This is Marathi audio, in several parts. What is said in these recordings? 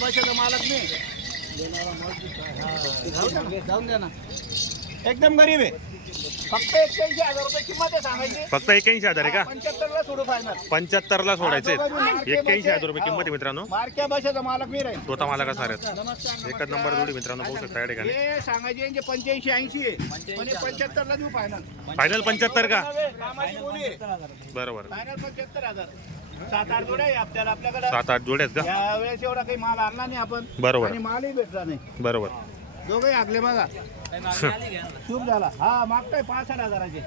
भाषेचा मालक मी. जाऊन द्या ना. एकदम गरीब आहे. फक्त एक्क्याऐंशी हजार रुपये किंमत आहे सांगायची. फक्त एक्याऐंशी हजार आहे का? पंच्याहत्तरला सोडू फायनल पंच्याहत्तरला सोडायचे एक्क्याऐंशी हजार रुपये किंमत आहे मित्रांनो. मारक्या भाषेचा मालक मी राहील. स्वतः मला का साऱ्यात एकच नंबर जोडी मित्रांनो पाहू शकता या ठिकाणी. हे सांगायचे यांचे पंच्याऐंशी ऐंशी आहे. पण पंच्याहत्तरला देऊ फायनल फायनल पंच्याहत्तर का? कामाची बोली आहे. बरोबर. फायनल पंच्याहत्तर हजार. सात आठ जोड्या आहे आपल्याला आपल्याकडे. सात आठ जोड्यात का? एवढा काही माल आणला नाही आपण. बरोबर. आणि मालही भेटला नाही. बरोबर. दोघे आगले बघा. शुभ झाला. हा मागताय पासष्ट हजाराचे.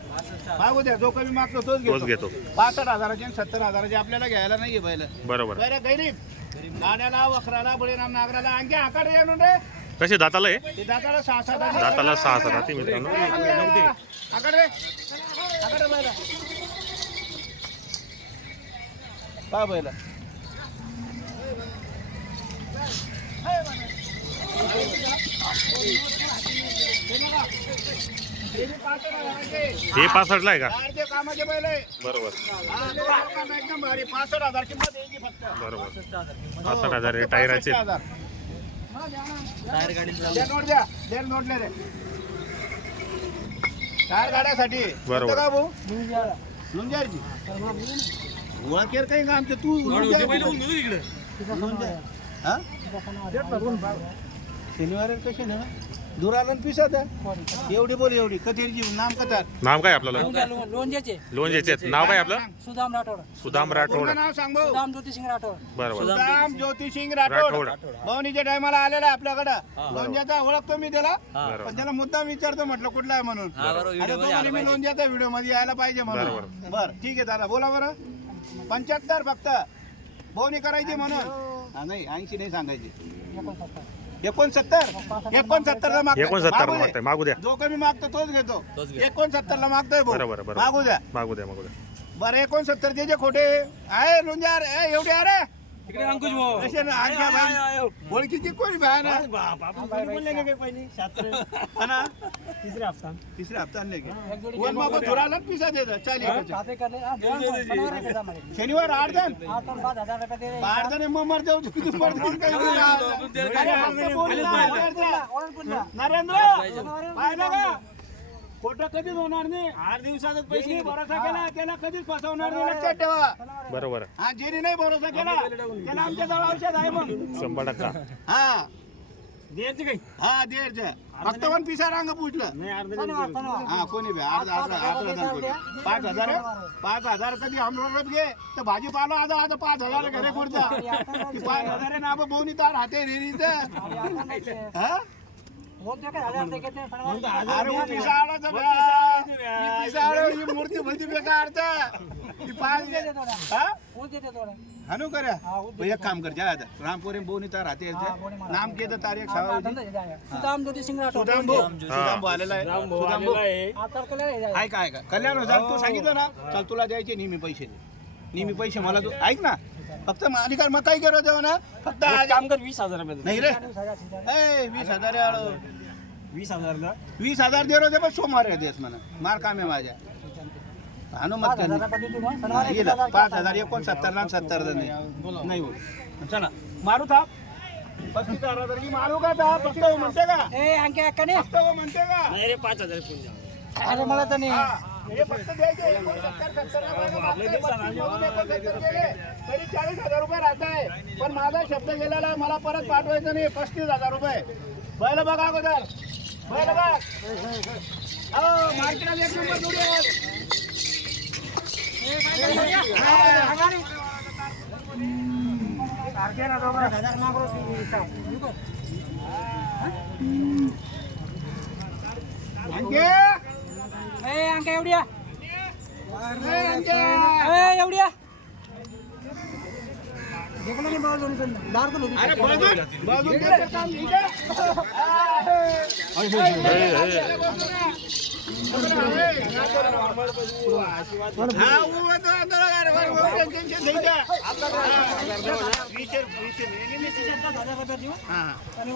मागू द्या जो कमी मागतो तोच तोच घेतो. घेतो. पासष्ट हजाराचे आणि सत्तर हजाराचे आपल्याला घ्यायला बैल. बरोबर. गरीब. वखराला बळीराम नागराला अंगे आकडे येऊन रे कसे दाताला आहे? ते दाताला सहा सात हजार. दाताला सहा सात मित्रांनो. आकडे. पहा बैल. हे पासष्टला आहे का? कामाचे बैल आहे. बरोबर. एकदम भारी. पासष्ट हजार किंमत फक्त. बरोबर. पासष्ट हजार हे टायराचे पासष्ट हजार. द्या नोट द्या. द्या नोट ले रे. चार गाड्यासाठी. बरोबर. का भाऊ? लुंजारची ओळखेर काही का आमचे तू. हा? शनिवारी कशी ना? दुराला पिसत एवढी बोल एवढी. कथेरची नाम कथार नाव काय आपल्याला? लोणच्याचे लोणजेचे नाव काय आपलं? सुदाम राठोड. सुदाम राठोड. पूर्ण नाव सांग भाऊ. सुदाम ज्योतिसिंग राठोड. बरोबर राम ज्योतिसिंग राठोड. राठोड. भावनीच्या टायमाला आलेला आहे आपल्याकडं. लोणच्याचा ओळखतो मी त्याला. पण त्याला मुद्दाम विचारतो म्हटलं कुठला आहे म्हणून. आता तो म्हणे मी लोणच्याचा व्हिडिओमध्ये यायला पाहिजे म्हणून. बर ठीक आहे दादा. बोला बरं. पंच्याहत्तर फक्त. बोनी करायची म्हणून. हा, नाही ऐंशी नाही सांगायची. एकोणसत्तर. एकोणसत्तर? ला मागतोय. एकोणसत्तर मागू दे. मागताय मागू द्या. जो कमी मागतो तोच घेतो. एकोणसत्तर ला मागतोय भाऊ. बरोबर, बरोबर. मागू द्या. मागू द्या मागू द्या. बरं एकोणसत्तर जे जे खोटे. आहे लुंजार. ए, एवढे अरे तिकडे अंकुश भाऊ. कसे ना, आणखी बाई. ओळखीची कोणी बाय ना हा ना? तिसरे हफ्ता तिसऱ्या हप्ता आणले की? वन मागं धुरालाच पिसा देतात चाल शनिवार आठ जण? आठ जण मग मर जाऊ. अरे, बोलला, नरेंद्र. ओळख पुन्हा. नरेंद्र! पाहिलं का? खोटं कधीच होणार नाही. आठ दिवसातच पैसे भरोसा केला त्याला कधीच फसवणार नाही. लक्षात ठेवा. बरोबर हा ज्याने नाही भरोसा केला त्याला आमच्या जवळ औषध आहे मग. शंभर टक्का. हा. हा फक्त पण पिसा रांग. हा कोणी बी अर्धा अर्धा अर्धा हजार कोणी. पाच हजार पाच हजार कधी आमरत घे. तर भाजीपाला आता आता पाच हजार घरे पुढचा पाच हजार आहे ना आपण बोनी तार हाते रेरीचं. हा? मूर्ती भलती बेकारचं. ती पाच घे. हा? ऊस देते थोडं. हाणू करा. हा, ऊस मग एक काम कर जा रामपुरी बोनी तार हाते हा, बोनी मारा. नाम के तारीख हा, हा, हे. सुदाम ज्योतिसिंग राठोड सुदाम भाऊ. सुदाम भाऊ आलेला आहे. सुदाम भाऊ हा, हे. ऐका ऐका. कल्याण हजार तू सांगितलं ना चल तुला द्यायचे नेहमी पैसे. नेहमी पैसे मला तू ऐक ना. फक्त अधिकार मग करत जाऊ ना फक्त आज काम कर वीस हजार नाही रे. ए वीस हजार आहे. वीस हजार वीस हजार दे रो दे पण सोमवार देस म्हणा. मार काम आहे माझ्या अनुमत पाच हजार हजार पाच हजार एकोणसत्तर ना सत्तर नाही. नाही हो चला. मारू पस्तीस हजार की मारू का थाप फक्त हो म्हणते का ए अंके अक्का ने फक्त हो म्हणते का अरे मला तर नाही. हा, फक्त द्यायचे एकोणसत्तर, मधून एकोणसत्तर गेले, तरी चाळीस हजार रुपये राहत आहे. पण माझा शब्द गेलेला आहे, मला परत पाठवायचं नाही पस्तीस हजार रुपये. बैल बघा अगोदर. बैल बघ. हो मार्केटात एक नंबर जोडी आहे मागरो आणखी? ए अंके एवढ्या ए, आणखी? ए एवढ्या देखलं नाही बाबा दोन्ही कडनं. दार तर होती. अरे बाजून बाजून द्यायचं काम ठीक आहे? हा, उभं तो आंदोलन आहे,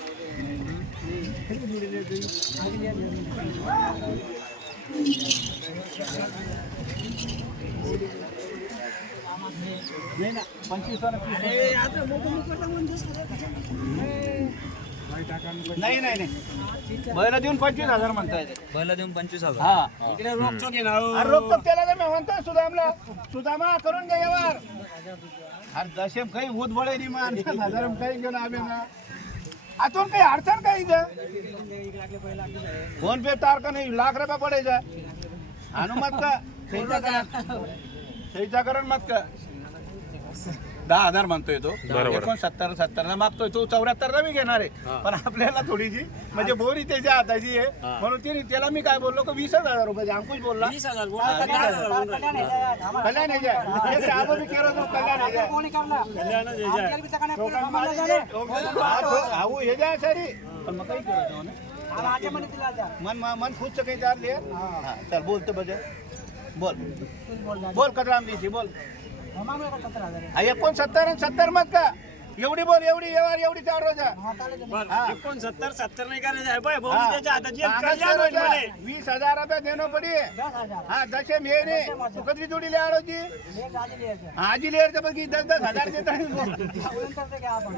बरं, बरं, टेन्शन नाही बैल बिल. बैल देऊन पंचवीस हजार म्हणताय ते. पहिला देऊन पंचवीस हजार हा इकडे आहे ना हो. अरे रोखतो त्याला तर मी म्हणतोय सुदामला सुदामा करून घ्या यावर अरे दशम काही भूत बळे नाही मान हजार काही घेऊन आम्ही ना आतून काही अडचण काही इथं फोन पे तार का नाही लाख रुपये पडायचा आणू मत का सहीचा करा सहीचा करण मत का दहा हजार म्हणतोय तो. बरोबर. एकोणसत्तर सत्तर ला मागतोय. तो चौऱ्याहत्तर ला मी घेणार आहे. पण आपल्याला थोडीशी म्हणजे बोरी त्याच्या हाताची आहे. म्हणून तिने त्याला मी काय बोललो का वीस हजार रुपये अंकुश बोलला. वीस हजार दहा? कल्याण आहे का? हे ते आजोबी केलं तो कल्याण आहे कल्याणच आहे काही जा. मन मन खुश काही चालली हा. चल बोलतो बजे बोल. बोल दिशी बोल. हा, एकोणसत्तर आणि सत्तर मग का एवढी बोल एवढी येवार एवढी चार रोजा. एकोणसत्तर सत्तर नाही करायचं. वीस हजार रुपये देणं पडी. हा दशे मे रे तू कधी जोडी आधी लिहायचं. आजी लेअरचं बघ की दस दस हजार देत आहे नंतर ते घ्या आपण.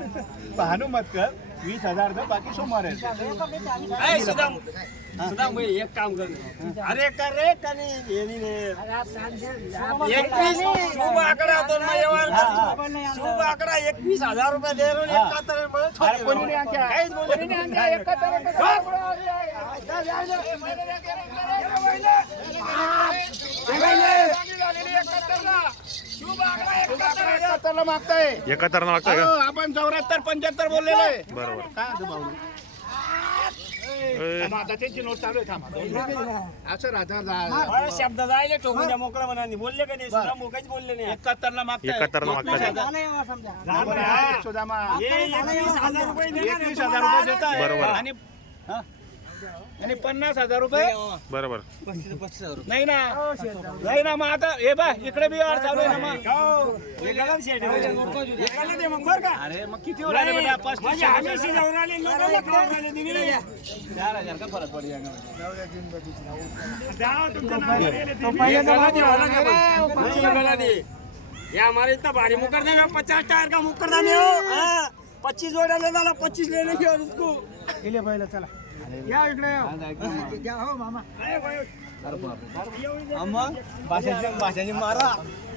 पाहणू मत कर वीस हजार तर बाकी सोमवार आहे त्या वेळेवर देते आम्ही. ऐ, सुदाम सुदाम भाई एक काम कर अरे कर रे का नाही हे नाही रे. एकवीस शुभ आकडा एकाहत्तरला. मागताय. एकाहत्तर मागता का? हो, आपण चौऱ्याहत्तर पंच्याहत्तर बोललेलो आहे. बरोबर. काय भाऊ? शब्द जायले टोकून द्या मोकळं म्हणानी बोलले का नाही? काहीच बोलले नाही. मागताय. मागताय. हजार. हे एकवीस रुपये बरोबर. आणि हा? आणि पन्नास हजार रुपये बरोबर नाही ना नाही ना मग आता हे बा इकडे बी आड चालू आहे ना मग हो, हे. हे अरे किती वर आले बेटा. चार हजार का फरक पडेल. ये हमारे इतना भारी मुकरदम है पचास टायर का मुकरदम है वो हाँ, पच्चीस जोड़ा ले डाला पच्चीस ले लेंगे और उसको गेले पहिलं चला या इकडे या. या, हो मामा. मग भाषाची भाषाची मारा.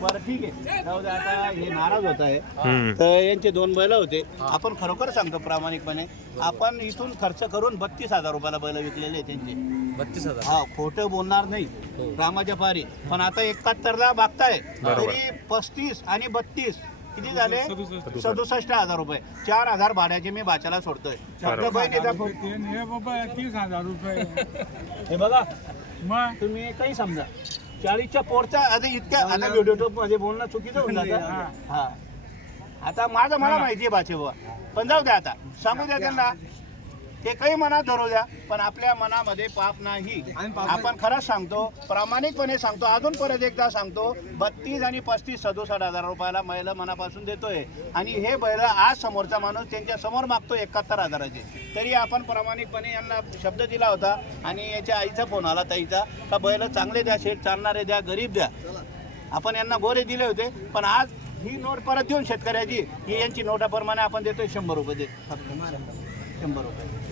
बरं ठीक आहे. जाऊ दे आता हे नाराज होत आहे. तर यांचे दोन बैल होते. आपण खरोखर सांगतो प्रामाणिकपणे. आपण इथून खर्च करून बत्तीस हजार रुपयाला बैल विकलेले त्यांचे. बत्तीस हजार. हा खोटं बोलणार नाही. रामाच्या पारी. पण आता एकाहत्तर ला मागताय. बरोबर. तरी पस्तीस आणि बत्तीस. किती झाले? सदुसष्ट हजार रुपये. चार हजार भाड्याचे मी भाच्याला सोडतोय. फोन- हे बाबा तीस हजार रुपये. हे बघा. मग? तुम्ही काही समजा. चाळीसच्या पोरचा आता इतक्या आता व्हिडिओमध्ये बोलणं चुकीचं होऊन जातं. हा. आता माझं मला माहिती आहे भाचे बुवा. पण जाऊ द्या आता. सांगू द्या त्यांना. ते काही मनात धरू द्या पण आपल्या मनामध्ये पाप नाही. आपण खरंच सांगतो प्रामाणिकपणे सांगतो अजून परत एकदा सांगतो बत्तीस आणि पस्तीस सदुसष्ट हजार रुपयाला महिला मनापासून देतोय. आणि हे बैल आज समोरचा माणूस त्यांच्यासमोर मागतो एकाहत्तर हजाराचे. तरी आपण प्रामाणिकपणे यांना शब्द दिला होता आणि याच्या आईचा फोन आला ताईचा का बैल चांगले द्या शेठ चालणारे द्या गरीब द्या. आपण यांना गोरे दिले होते पण आज ही नोट परत देऊन शेतकऱ्याची ही यांची नोटाप्रमाणे आपण देतोय शंभर रुपये दे. शंभर रुपये.